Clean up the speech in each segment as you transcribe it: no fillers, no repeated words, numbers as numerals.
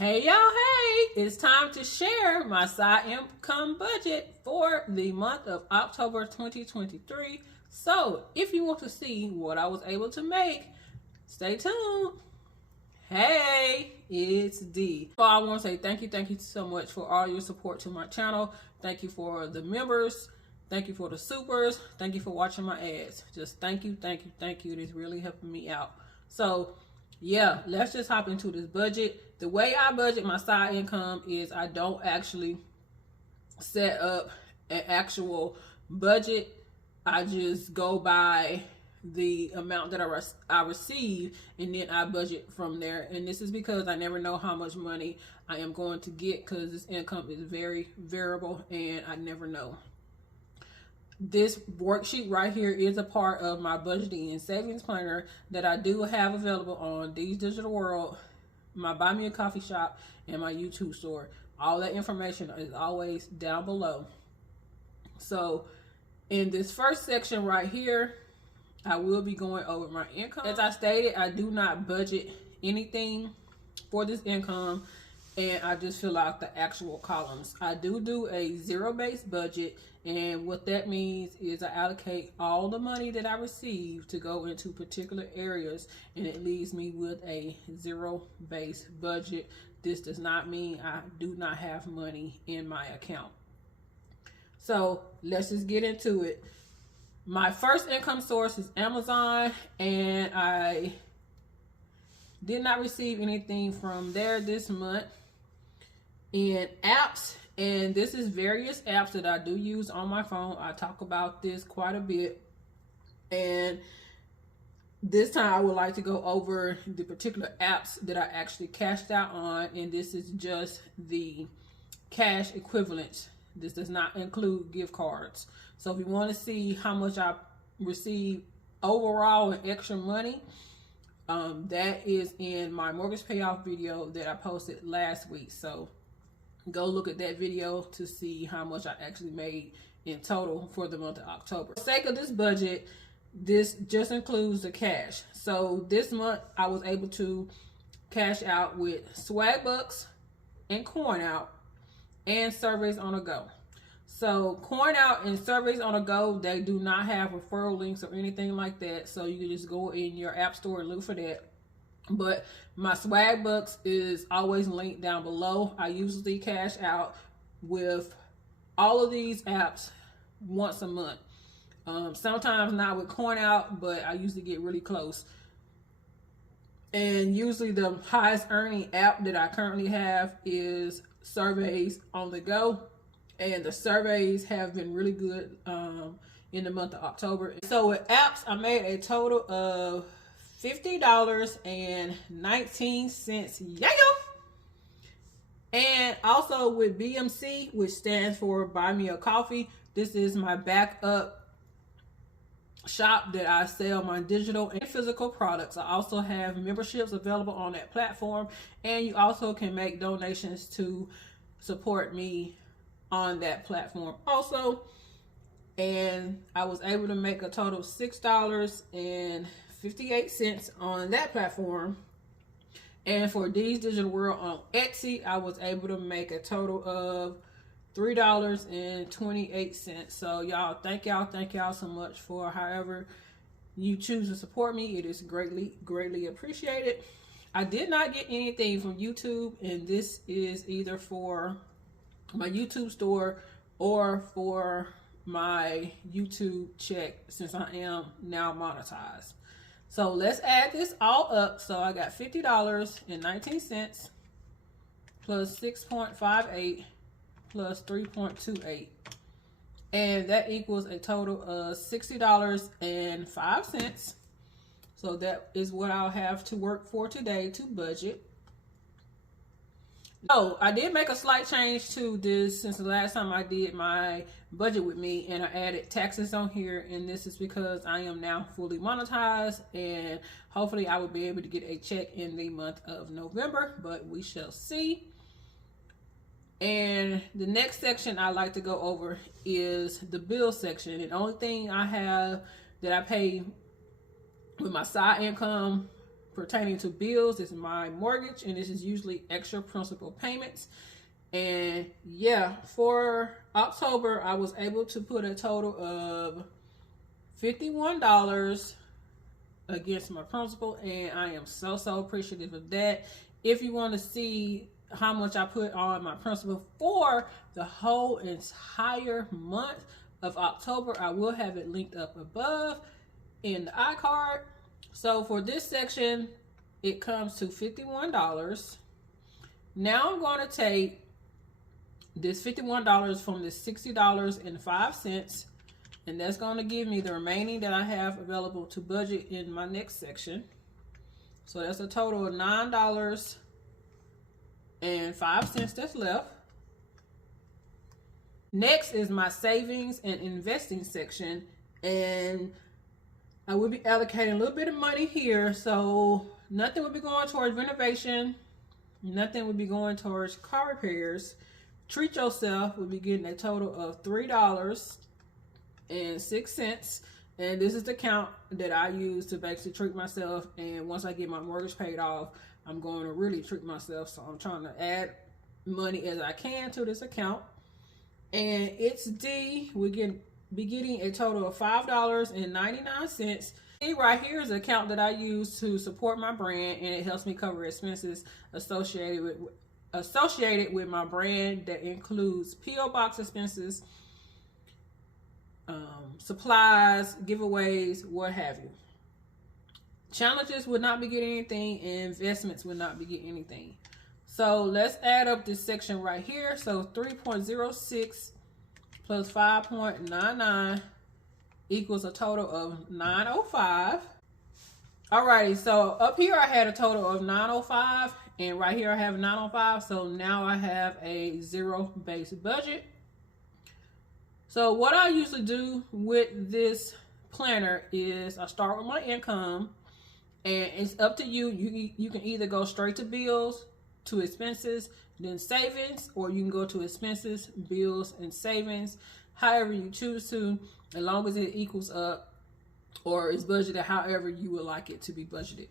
Hey y'all, hey! It's time to share my side income budget for the month of October 2023. So, if you want to see what I was able to make, stay tuned. Hey, it's D. So I want to say thank you so much for all your support to my channel. Thank you for the members. Thank you for the supers. Thank you for watching my ads. Just thank you. It is really helping me out. So, yeah, let's just hop into this budget. The way I budget my side income is I don't actually set up an actual budget. I just go by the amount that I receive, and then I budget from there. And this is because I never know how much money I am going to get, because this income is very variable and I never know. This worksheet right here is a part of my budgeting and savings planner that I do have available on D's Digital World, my Buy Me a Coffee shop, and my YouTube store. All that information is always down below. So in this first section right here, I will be going over my income. As I stated, I do not budget anything for this income, and I just fill out the actual columns. I do a zero-based budget, and what that means is I allocate all the money that I receive to go into particular areas, and it leaves me with a zero-based budget. This does not mean I do not have money in my account. So let's just get into it. My first income source is Amazon, and I did not receive anything from there this month. In apps, and this is various apps that I do use on my phone. I talk about this quite a bit, and this time I would like to go over the particular apps that I actually cashed out on, and this is just the cash equivalents. This does not include gift cards. So if you want to see how much I received overall in extra money, that is in my mortgage payoff video that I posted last week. So go look at that video to see how much I actually made in total for the month of October. For the sake of this budget, this just includes the cash. So this month I was able to cash out with swag bucks and coin out and surveys on a go. So coin out and surveys on a go, they do not have referral links or anything like that. So you can just go in your app store and look for that. But my swag bucks is always linked down below. I usually cash out with all of these apps once a month. Sometimes not with coin out, but I usually get really close. And usually the highest earning app that I currently have is surveys on the go. And the surveys have been really good in the month of October. So with apps, I made a total of $50.19. Yeah. And also with BMC, which stands for Buy Me a Coffee. This is my backup shop that I sell my digital and physical products. I also have memberships available on that platform, and you also can make donations to support me on that platform also. And I was able to make a total of $6.58 on that platform. And for D's Digital World on Etsy, I was able to make a total of $3.28. So y'all, thank y'all so much for however you choose to support me. It is greatly appreciated. I did not get anything from YouTube, and this is either for my YouTube store or for my YouTube check, since I am now monetized. So let's add this all up. So I got $50.19 plus 6.58 plus 3.28, and that equals a total of $60.05. So that is what I'll have to work for today to budget. Oh, I did make a slight change to this since the last time I did my budget with me, and I added taxes on here, and this is because I am now fully monetized, and hopefully I will be able to get a check in the month of November, but we shall see. And the next section I like to go over is the bill section, and the only thing I have that I pay with my side income pertaining to bills. This is my mortgage, and this is usually extra principal payments. And yeah, for October, I was able to put a total of $51 against my principal, and I am so appreciative of that. If you want to see how much I put on my principal for the whole entire month of October, I will have it linked up above in the iCard. So for this section, it comes to $51. Now I'm going to take this $51 from this $60.05, and that's going to give me the remaining that I have available to budget in my next section. So that's a total of $9.05 that's left. Next is my savings and investing section, and I will be allocating a little bit of money here. So nothing will be going towards renovation, nothing will be going towards car repairs. Treat yourself will be getting a total of $3.06, and this is the account that I use to basically treat myself. And once I get my mortgage paid off, I'm going to really treat myself. So I'm trying to add money as I can to this account. And it's D. We're getting a total of $5.99. Right here is an account that I use to support my brand, and it helps me cover expenses associated with my brand. That includes P.O. box expenses, supplies, giveaways, what have you. Challenges would not be getting anything, and investments would not be getting anything. So let's add up this section right here. So 3.06 plus 5.99 equals a total of 905. Alrighty, so up here I had a total of 905, and right here I have 905. So now I have a zero-based budget. So what I usually do with this planner is I start with my income, and it's up to you. You can either go straight to bills, to expenses, then savings, or you can go to expenses, bills, and savings, however you choose to, as long as it equals up or is budgeted however you would like it to be budgeted.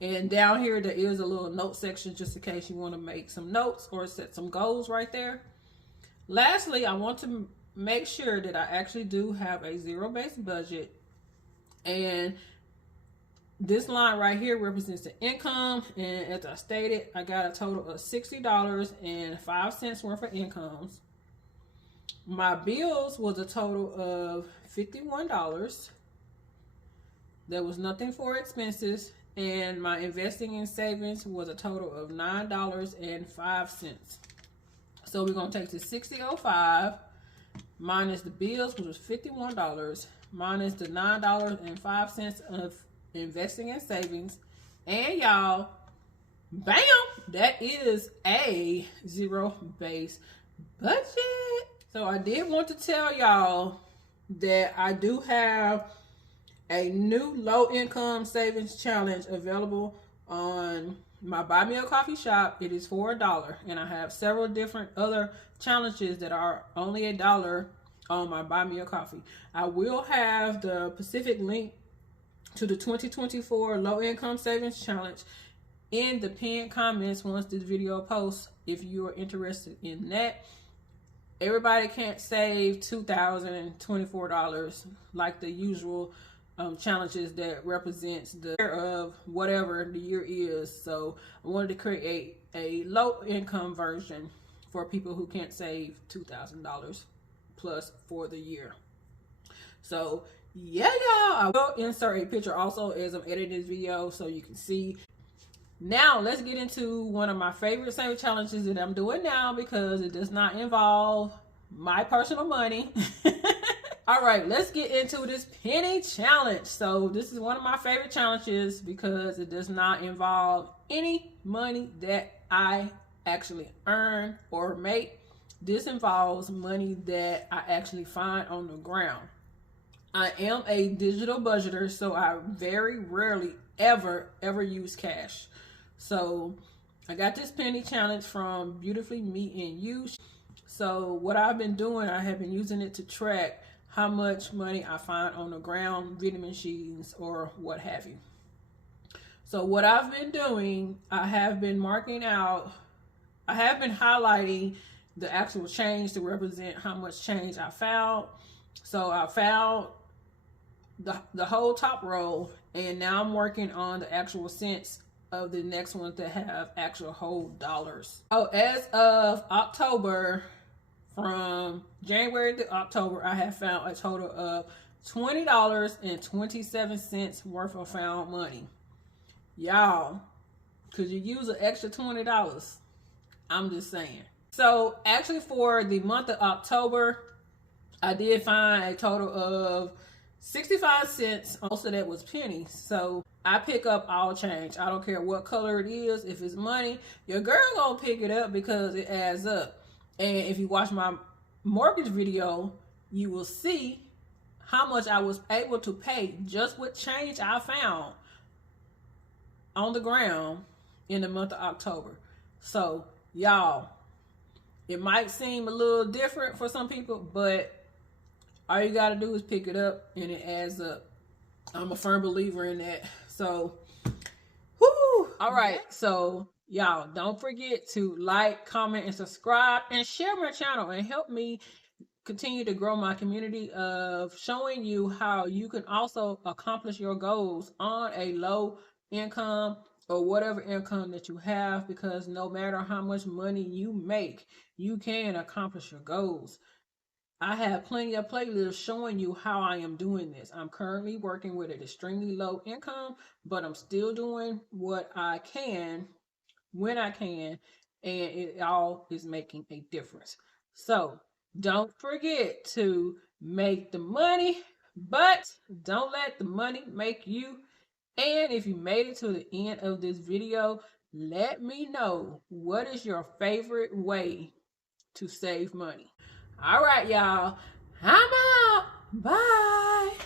And down here there is a little note section just in case you want to make some notes or set some goals right there. Lastly, I want to make sure that I actually do have a zero-based budget, and this line right here represents the income, and as I stated, I got a total of $60.05 worth of incomes. My bills was a total of $51. There was nothing for expenses, and my investing and savings was a total of $9.05. So we're going to take the $60.05 minus the bills, which was $51, minus the $9.05 of investing and savings, and y'all, bam, that is a zero-based budget. So I did want to tell y'all that I do have a new low-income savings challenge available on my Buy Me a Coffee shop. It is for $1, and I have several different other challenges that are only $1 on my Buy Me a Coffee. I will have the specific link to the 2024 Low Income Savings Challenge in the pinned comments once this video posts if you are interested in that. Everybody can't save $2,024 like the usual challenges that represents the year of whatever the year is. So I wanted to create a low income version for people who can't save $2,000 plus for the year. So yeah, y'all, I will insert a picture also as I'm editing this video so you can see. Now let's get into one of my favorite saving challenges that I'm doing now because it does not involve my personal money. All right, let's get into this penny challenge. So this is one of my favorite challenges because it does not involve any money that I actually earn or make. This involves money that I actually find on the ground. I am a digital budgeter, so I very rarely ever use cash. So I got this penny challenge from Beautifully Me and You. So what I've been doing, I have been using it to track how much money I find on the ground, vending machines, or what have you. So what I've been doing, I have been marking out, I have been highlighting the actual change to represent how much change I found. So I found the whole top row, and now I'm working on the actual cents of the next ones that have actual whole dollars. So as of October, from January to October, I have found a total of $20.27 worth of found money. Y'all, could you use an extra $20? I'm just saying. So actually for the month of October, I did find a total of 65 cents. Most of that was pennies. So I pick up all change. I don't care what color it is. If it's money, your girl gonna pick it up because it adds up. And if you watch my mortgage video, you will see how much I was able to pay just with change I found on the ground in the month of October. So y'all, it might seem a little different for some people, but all you gotta do is pick it up and it adds up. I'm a firm believer in that. So, whoo! All right, so y'all don't forget to like, comment, and subscribe, and share my channel and help me continue to grow my community of showing you how you can also accomplish your goals on a low income or whatever income that you have, because no matter how much money you make, you can accomplish your goals. I have plenty of playlists showing you how I am doing this. I'm currently working with an extremely low income, but I'm still doing what I can when I can, and it all is making a difference. So don't forget to make the money, but don't let the money make you. And if you made it to the end of this video, let me know, what is your favorite way to save money? All right, y'all. I'm out. Bye.